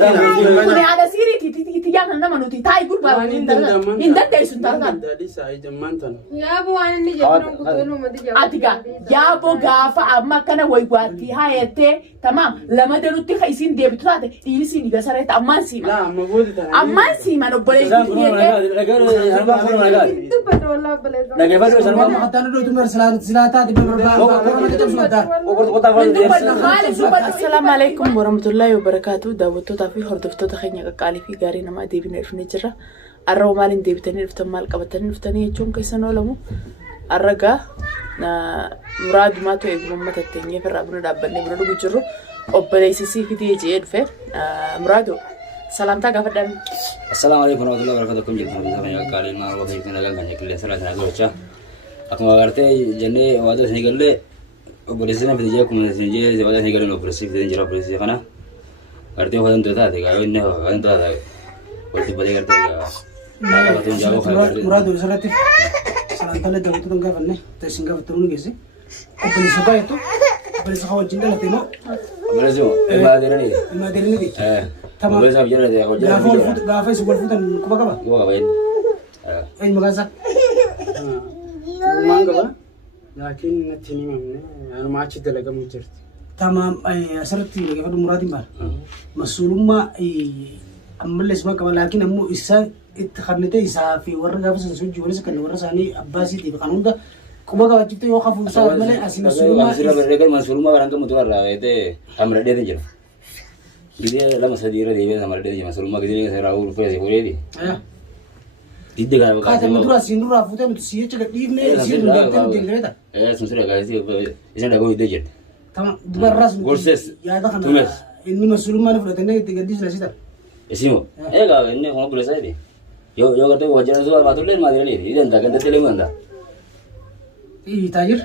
كوني على سيري تيجي أنا ما نوتي تاي قول بقى إن ده تيسون ترى يا أبو أنا نجي بنوم كتولو ما تجي أتيجا يا أبو غافا أما كنا ويقاتي هاي تي تمام لما دلوتي خايسين دي بتراته إيسي نيجا سرت أمان سيما لا مبودي ترى أمان سيما نبلي السلام عليكم ورحمة الله وبركاته دعوتو تافي هردفتو تخيني قالي في غاري نما دي بنرفني جرا الرو مالين دي بتني رفتن مال قبتني رفتني يجون كيسنو لمو الرقا مراد ما تو يقوم ما تتني في الرابنو دابني بنو بجرو وبليس سي في دي جيد في مرادو سلام تاقا فدام السلام عليكم ورحمة الله وبركاته كم جيت من زمان قالين ما هو بيجي نلقى كان يكلي سلام نقولش أكو ما قرتي جنة وهذا سنقول له وبرسنا في ديجاكم سنجي وهذا سنقول له برسي في ديجا برسي خنا قرتي هذا انتو تاعي قالوا إنه هذا انتو تاعي قلت بدي قرتي هذا بتون جاوا خير مراد وسرتي سلام تلا دعوتو تنقى فني تسنقى فتروني كيسي وبليس بايتو وبليس خاوة جنة لتيمو برسيو ما أدري دي تمام بس أبجر ده أقول جرا غافة سوبر فوتن كبا gua ngapain أي مكان ما انقبا لكن نتني ممنه أنا ما أشتي تلاقي مجرد تمام أي سرتي لقى فدو مراد بار مسؤول ما أي أمل اسمه كمان لكن أمو إسا اتخذنته إسا في ورا غافة سنسوي ولا سكان ورا ساني أباسي تي بقانون ده كبا كبا جبته يوقف وسا ملء أسي مسؤول ما مسؤول ما orang kamu tuh orang itu hamil dia tinggal dia lama sedih dia sama dia masuk rumah gitu dia Raul Faiz boleh di tidak kan kata mudra sinura futa itu sih cakap di ini sih udah tinggal itu sebenarnya guys ini ada gue ide tamam dua ras gorses ya ada kan tumes ini masuk rumah nih futa ini tinggal di sana sih isimu kalau ini kamu boleh saya di yo kata wajar itu apa tuh lain madri ini dan tak kan tertelu anda ini tajir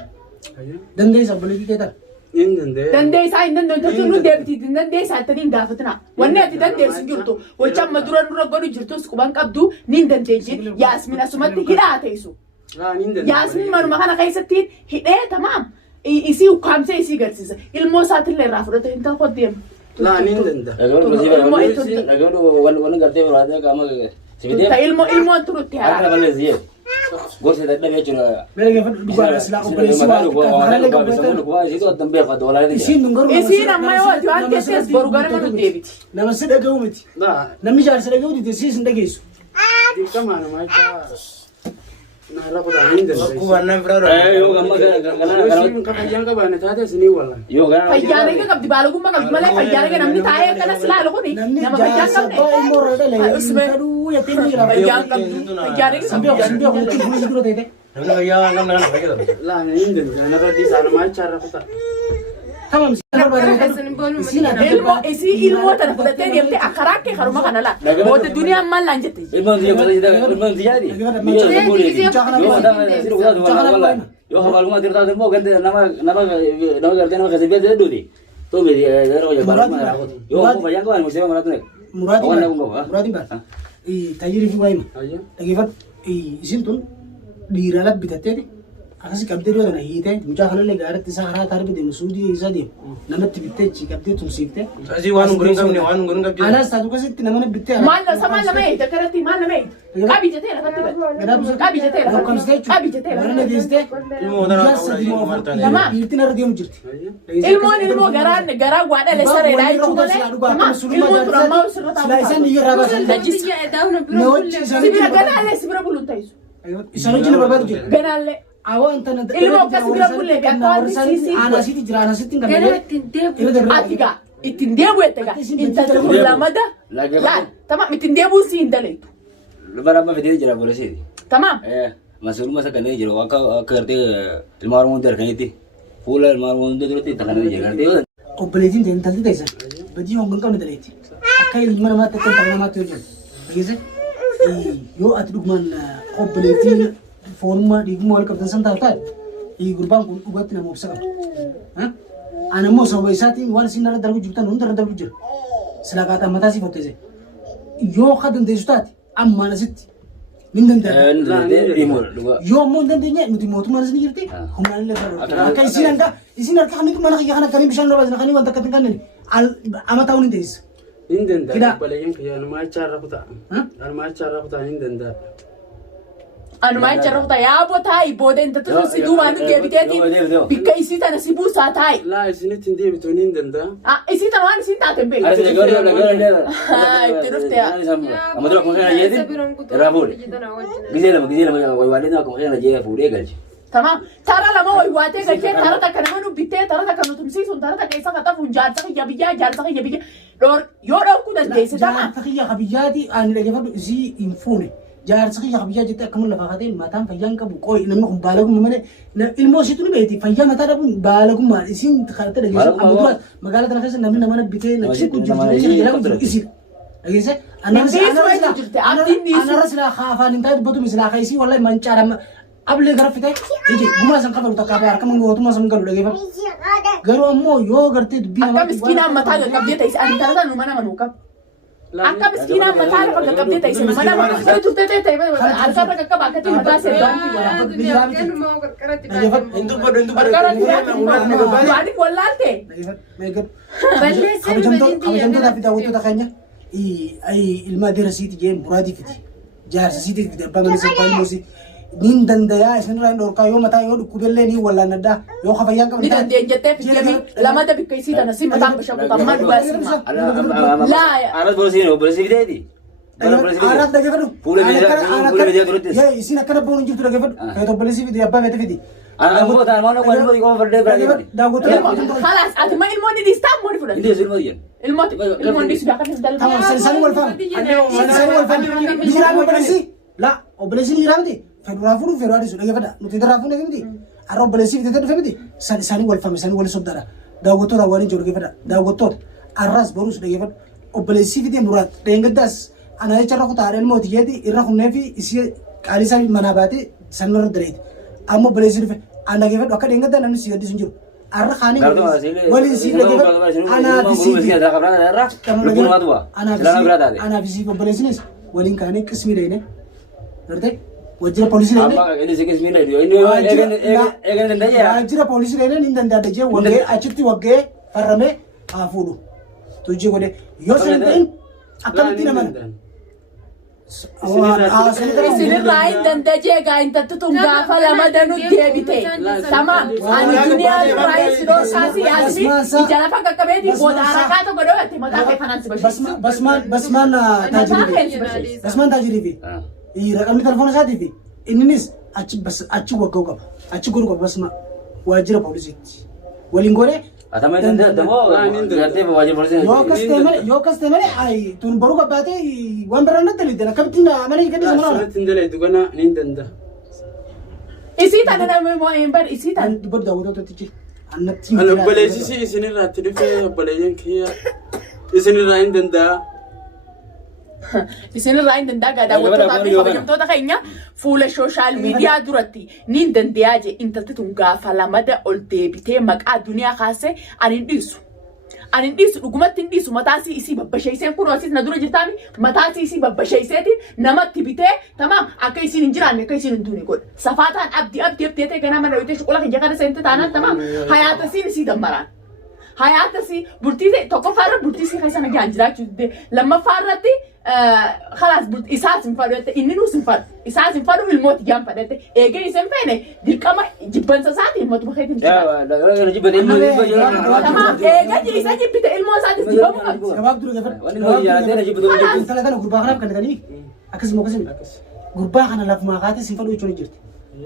dan dia sebelum kita دندي ساي دندن تطلو ديبتي دندي ساي تنين دافتنا وانا تي دندي سجرتو وچام مدورا نورا غوري جرتو سكوبان قبدو نين دندي ياسمين اسمت هدا تيسو لا نين ياسمين ما مكان قيستين هدا تمام يسي وكامسه يسي غرسيس الموسات اللي رافرته انت قديم لا نين دندا لكن وانا قرتي ولا كما سيدي ilmu turuti انا بل زياد gorse da dabe cuna bele fa dua asla o bele siwa ka le gua itu tambe fa dolar ini isin ngor isin amma yo juan tetes borugara manu debiti na masida gawmiti لا nami jar sida gawdi sis ndagesu دي كمان ما يتا نهلا كده نين دندا aku warna berapa yo gamma سين كفايان كبانة هذا سني والله yo kan fayyane ka kabdi balugu ma kabdi male fayyane ka namni taye kana sila lo ni nama fayyan kabne mor dele usme kadu ya tinni la fayyan kabdi fayyane ka sambil sambil ko kulu siguro tete لا نين دندا أنا ردي سالم ما يشارك كده tamam sina ilmo isi ilmo tan fudate yemte akarake haruma kana la bote dunia man lanjete ilmu dia kata ilmu dia di dia boleh yo ada siru kuda dua yo hawal ma tirta demo gante nama garte nama kasih biasa dulu di tuh meri dero ya baru ma yo mau bayang kan mesti mau ngelakuin muradi bar i tajiri fi wayma أيه lagi fat i sintun diralat bitatete akasi kabdiri wadana hiite mujahana le garat sahara tarbi de musudi izadi namatti bitte chi kabdi tumsikte Aji wanu guring kami ana sadu kasi namana bitte malla samalla me takarati malla me kabi jetela fattiba kabi jetela kabi jetela mana diste ilmu wadana tamam irtina radiyo mujirti ilmo gara wada le sare dai chudale tamam ilmo turama usrata laisan ni raba najis sibira ganale sibira buluntaisu isano jina babadu jira ganale awo antana ilmo kasibira bulle kakawri sisi ana siti jira ana siti ngale atiga itindebu etega inta lamada la tamam itindebu si indaletu lebaran ma video jara boleh sih tamam masuk rumah sekarang ini jero waka kerja ilmu orang mundur kan itu full ilmu orang mundur itu takkan ini jaga itu obelejin den talti desa badi hongan kam daleti akai mana mata kan tangan mata yo begitu yo atudugman obeleti forma di mall kapten santal tal I gurbang kun ugat na mo saka ha ana mo so baisati wan sinara darbu jutan un darbu jur selakata mata si fotoze yo khadun de justati amma nasit min dan imur dua yo mo dan de nya nuti mo tumar sini girti humna le faro akai sinanga isinar ka kami mana ka kana karim bishan lo bazna kani wan takat kan al ama tawni des Indenda. Kida. Balayan kaya cara kuta. Alma cara kuta indenda. Anuma jarra kutaa yaaboo taa'i booda inta tusu si duubaan deebiteeti bikka isii tana si buusaa taa'i. Laa isinitti hin deebitu ni indenda. Isii tana waan isiin taate beeku. Itti dhufte yaa. Amadura kun kana jeeti. Irraa fuudhe. Gizee lama waywaadhee nama kun kana jee fuudhee galche. Tamam. Tara lama waywaatee galchee tara takka nama dubbittee tara takka nu tumsiisuun tara takka isa katafuun jaarsa kiyya biyya yoo dhorkuu dandeesse tama. Jaarsa kiyya kabiyyaati ani dhaggeeffadhu isii hin fuune. Jaarsa kiyya kabiyyaa jettee akkamiin lafa kaatee mataan fayyaan qabu qooyi namni kun baalagummaa malee ilmoo isiitu ni beekti fayyaa mataa dhabuun baalagummaa isiin kadhattee dhageessu amma magaalaa kana keessa namni nama bitee naqsi kun jiru isiidha. Dhageesse anarra silaa afaan hin taa'e dubbatu silaa kaayisii wallahi mancaadha ablee gara fitee iji gumaa san qabalu takkaa baa harka mootummaa san galu dhageeffatu. Garuu ammoo yoo gartee dubbii akka miskiinaan mataa qaqqabdee ta'is ani tarata nu mana manuu qabu. Akka miskiinaan mataa lafa qaqqabdee ta'is mana manuu qabu turtee ta'e harkarra qaqqaba akkatti mataa seeraa. Waaniif wallaalte. Kabajamtootaa fi daawwattoota keenya ilma adeerasiiti jee muraadii fiti. Jaarsa siitiif fiti abbaa mana sabbaa ilmoosii. Nin dandayaa isinirraa hin dhorkaa yoo mataa yoo dhukkubellee ni wallaan addaa yoo kafayyaan qaban. Ni dandeen jettee fiigamii lamada bikka isii tana si mataan bashakutan mal dhugaa sima. Anas boosiin obboleessi fideeti. Aanaaf dhageeffadhu. Fuula miidiyaa durattis. Isin akkana boonu hin jirtu dhageeffadhu. Feet obboleessi fidi abbaa feete fidi. Anammoo taanmaan waan ilmoo qofa fardee biraa Daawwattoota. Halas ati ma ilmoonni dhiistaa ilmoonni fudhatu. Indees ilmoo diyan. Ilmoonni dhiisu akka hin dalba. Tamam sani wal faana. Sani wal faana. Jiraam obboleessi. La obboleessi ni jiraamti. Federaa fuudhu federaa dhiisu dhageeffadha. Nuti irraa fuudhee miti. Har'a obboleessi fitee dhufe miti. Sani wal faame sani wal sobdaadha. Daawwattoota waan hin jiru dhageeffadha. Daawwattoota arraas boruus dhageeffadha. Obboleessi fitee muraat dheengaddaas ana jecha irra kutaadha ilmooti jeeti irra kunnee fi isii qaalisaa manaa baatee sanarra dareeti. Amma obboleessi dhufe ana dhageeffadhu akka dheengaddaa namni si gaddisu hin jiru. Arra kaanii waliin si dhageeffadhu. Anaaf isii obboleessinis waliin kaanii qismii dheene. Gartee wajjira poolisii wajjira poolisii dheene ni danda'a jee waggee achitti waggee farramee haa fuudhu. Tujjii godhee yoo sana ta'in akkamitti naman. Isinirraa hin dandajee gaa hin tattutun gaafa lamada nutti deebite. Tamam ani duniyaa duraa hin sidoo kaasii yaadni ija lafa qaqqabeetii booda harakaa tokko dho'atti mataa kee kanaan si bashiisu. Basmaan taajiriifi. Raqamni telefoona isaatiifi inninis achi wagga'u qaba. Achi godhu qaba basma waajjira poolisiitti. Waliin godhee. Atama dandamoo gartee waajjira poolisiin. Yoo akkas ta'e malee tun boruu qabbaatee waan biraan natti liitan akkamittiin amanii gadhiisa mana. Asirratti hin dalaytu kana ni danda'a. Isii tana nama hin bar isii tana. Dubbatu daawwattootatti annatti. Obboleessi isinirraatti dhufee obboleeyyan kiyya isinirraa hin danda'a. Isinirraa hin danda'a daawwattootaa fi kabajamtoota keenya fuula sooshaal miidiyaa duratti ni danda'a jee intalti tun gaafa lamada ol deebitee maqaa duniyaa kaasee ani hin dhiisu. Ani hin dhiisu dhugumatti hin dhiisu mataasii isii babbasheesseen kun asiis na dura jirtaami mataasii isii babbasheesseetiin namatti bitee tamaam akka isiin hin jiraanne akka isiin hin duune godha. Safaataan abdii ta'e ganaa mana dhawitee shuqula kiyya kana seente taanaan tamaam hayaatasiin isii dammaraan. Hayaatasi bultii tokkoffaarra bultii keessa nagaan jiraachuu dide lammaffaarratti khalaas isaas hin fadhu inni nuus hin fadhu isaas hin fadhu ilmooti jaan fadhate eegee isin feene dirqama jibbansa isaati ilmootu bakeetiin eegee isa jibbite ilmoo isaatis jibbamu qabdi. Gabaaf dura gaafadha. Intala kana gurbaa kanaaf kannatanii akkasuma gurbaa kana lafumaa kaates hin fadhu jechuun jirti.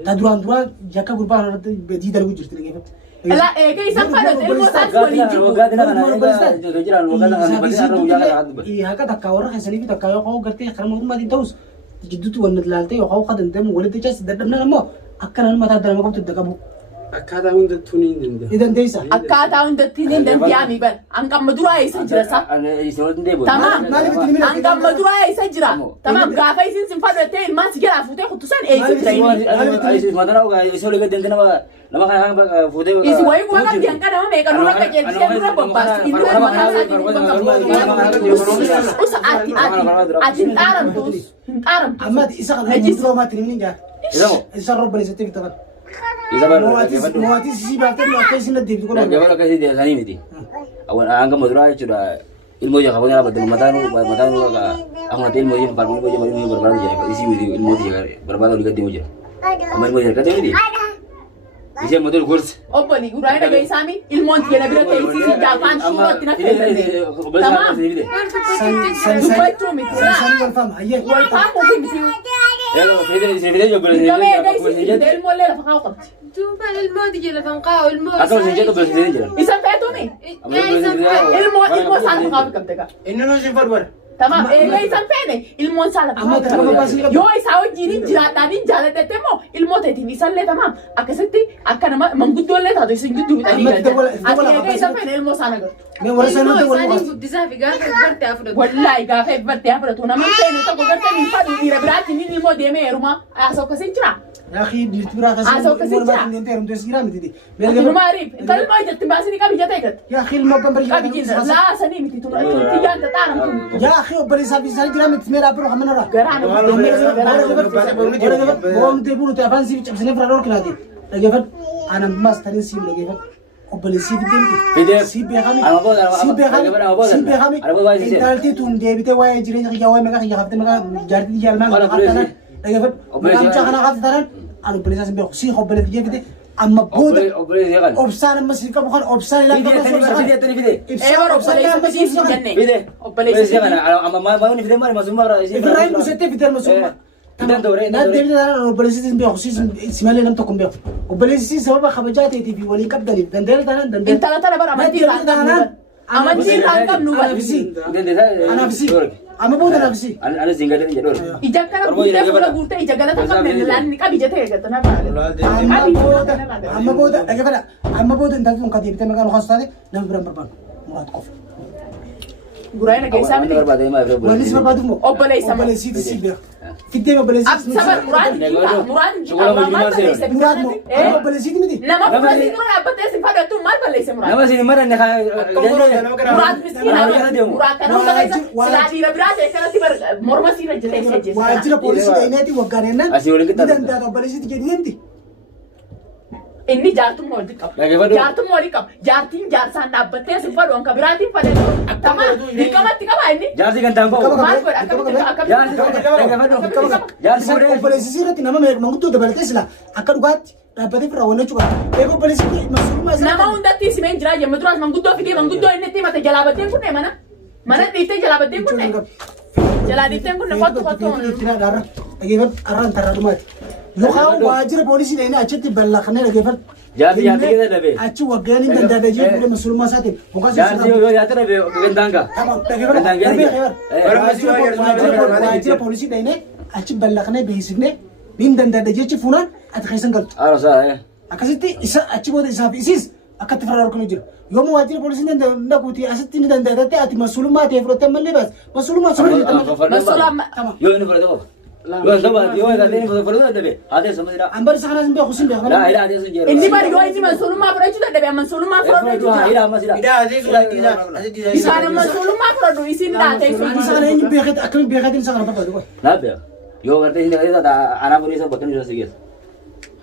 Ta duraan duraa yakka gurbaa kanarratti badii dalaguu jirti dhageeffatti. Ela eegee isa fadhate ilmoo isaatis waliin jiru. Haqa takkaa warra keessanii fi takkaa yoo ka'u gartee karaa mootummaatiin ta'us jidduutti wanti ilaaltee yoo ka'u kan danda'amu walitti ceessi dadhabnan ammoo akka nama mataa dalama qabtu itti qabu. Akkaataa hundattuu ni danda'a. Ni dandeessa. Akkaataa hundatti ni danda'ami bara. Hanqamma duraa eessa jira sa? Tamaam. Hanqamma duraa eessa jira? Tamaam gaafa isin sin fadhattee ilmaan si jalaa fuutee kuttusan eessa jira? Isi wayii kuwa qabdi hanqa nama meeqa nurra qajeelchisee nurra bobbaasu inni mataa isaatiin usa ati hin xaaramtus hin xaaramtus. Amma isa kana duroo maatti ni gaha. Isa robban isatti bitafan. Mo'atii sisii baaftee akka isin deebitu godhan. Gabaa akkasii deemsanii miti. Hanga muduraa jechuudha. الموجة خبرنا بدل متانو أخونا تيل موجة فارمون موجة برباد جاي إسي ودي الموجة برباد ولا قدي موجة أما الموجة كده ودي إيش مدل كورس أوبني قرأنا جاي سامي المونت يلا بيرة تيسي جاكان شو وقتنا تمام دبي تومي سن والفهم هي والفام ممكن بتيجي يلا في جو بس كمان جاي سي ده المولى لا فخاو قبتي توبا الموت جل فنقاو الموت أكمل سنجد بس في جو إذا فاتوني المو سالف فخاو قبتك إنه لو شيء فرور تمام إيه إذا فاتني المو سالف يو يساوي جيرين جراتانين جالتتمو المو تيتني سالة تمام أكستي أكنا من قد ولا تادو يسنجد دو تاني أكيد إذا فاتني المو سالف من ورا سنة الموت ولا سالين قص قد زافي قاعد برت أفرد والله قافي برتي أفرد ونا من تاني تقول برتي من فادو إيرا براتي نيني المو ديمي روما أحسو كسينشرا يا أخي ديرت برا خسر أسوق كسينشرا ما أنت رمت سيرام تدي روما عريب أنت ما جت تباسني كابي جاتك يا أخي الموقع بري كابي جينا لا سني متي تيجان تتعلم يا أخي وبري سافي سالي جرام تسمير أبرو خمنا را قرانو بوم تبولو تابان سيف تبصني فرارور كنادي لقيت أنا ماسترين سيف لقيت وبلي سيف دين سيف بيخامي سيف بيخامي سيف بيخامي إنتالتي تون ديبته واي جرين يجاوي مكان يخافت مكان جارتي يجال ما خاطر لقيت مكان شخنا خاطر ترى أنا بلي ساسم بيخسي خبلة تجيبته أما بود أوبسان مسيك بخار أوبسان لا إيه أوبسان لا مسيك جنة فيدي ما نفيد ما مسوما إبراهيم مسيت في المسوما لا تبي ترى وبلسيس بيخسيس سمالي لم تكن بيخ وبلسيس سبب خبجات تي في ولي كبدني دندل دندل أنت لا ترى برا أمانتي رانكم نوبل أنا بسي أما بود أنا بسي أنا زينغالي جدول إذا كان بوده فلا بوده إذا كان تكمل لأن كابي جته كتنا أما بود أكيد أما بود أنت تون كاتي بتم كانوا خاصة نم برام بربان مراد كوف قرأنا كيسامي وليس بربادو مو أوبليس أوبليس سي بير في الدم أوبليس سبب مراد مو أوبليس مدي نما مراد يقولون أبتة سفارة توم ما بليس مراد نما سيني مرة نخا مراد مسكين مراد كانوا لغاية سلادي ربرات كانوا تبر مرمسي رجلة واجرا بوليس ديناتي وقارنا إذا أنت أوبليس تجدي أنت إني جاتم مودي كاب جاتين جارسان أبتة سفارة وانك براتين فلان تمام ديكما إني جاسي كان تانكو جاسي أوبليس سيرتي نما مغتو دبلتي سلا أكاد قات أبتة فراونا شو إيه أوبليس مسؤول ما nama undatti si menjira ya medras manguddo fike manguddo inni mate jalabate kunne mana dite jalabate kunne jaladite kunne foto ترى دارا أجيبت أران ترى دمات لقاو واجر بوليس لينا أشتى بلغنا أجيبت جاسي كده نبي أشتى وجاني من دادجي كل مسؤول ما ساتين جاسي يا نبي كندانكا تمام واجر بوليس لينا أشتى بلغنا بيسكنا من دادجي فلان أتخيسن قلت أرسل أكستي إسا أشتى بود إسا بيسيس أكتر فرار كل جل يوم واجر بوليس لينا نقولي أشتى من دادجي أتي مسؤول ما تفرط تملي بس مسؤول ما سوي مسؤول يو إنه فرده يو سبب يو إذا تاني فرده تبي هذا سمع لا أمبر سخنا زين بيخشين بيخنا لا لا هذا سجى inni bari yo iti mansulun ma fura chuta debe mansulun ma fura لا ما سلا إذا عزيز إذا isana mansulun ma fura do isin da tay so سخنا إني بيخت أكمل بيخت سخنا بابا لا بيا يو كرتي هذا أنا بقول إذا بكون جالس جالس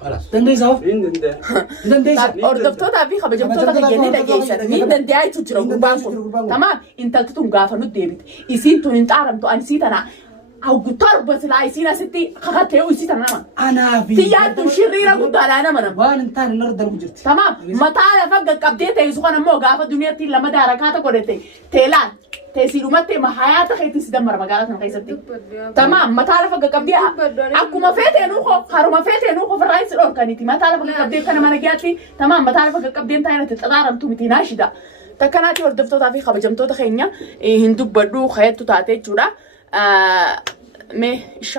خلاص تندي زاف إنده تندي زاف ordoftoota fi kabajamtoota keenya dhageessan ni dandeeyaa jechuun jira gurbaan kun tamaam intalti tun gaafa nu deebite isiin tun hin xaaramtu ani sii tana awguttaa rubbasilaa isiin asitti kakattee isii tana nama أنا في tiyyaan tun shirriira guddaadhaa nama nama وان انتان النرد المجرد tamaam mataa lafa gaqqabdee teessu kan ammoo gaafa duniyaatti lama daarakaata godhate teelaan teessiidhumatti hayaata keetti si dammara magaalaa kana keessatti tamaam mataa lafa gaqqabdee akkuma feeteenuu haruma feeteenuu ofirraa hin dhorkaniiti mataa lafa gaqqabdee kana mana giyaatti tamaam mataa lafa gaqqabdeen taa'inatti xaxaaramtu miti naashida takkanaati hordoftootaa fi kabajamtoota keenya hin dubbadhu kayattu taate jechuudha mee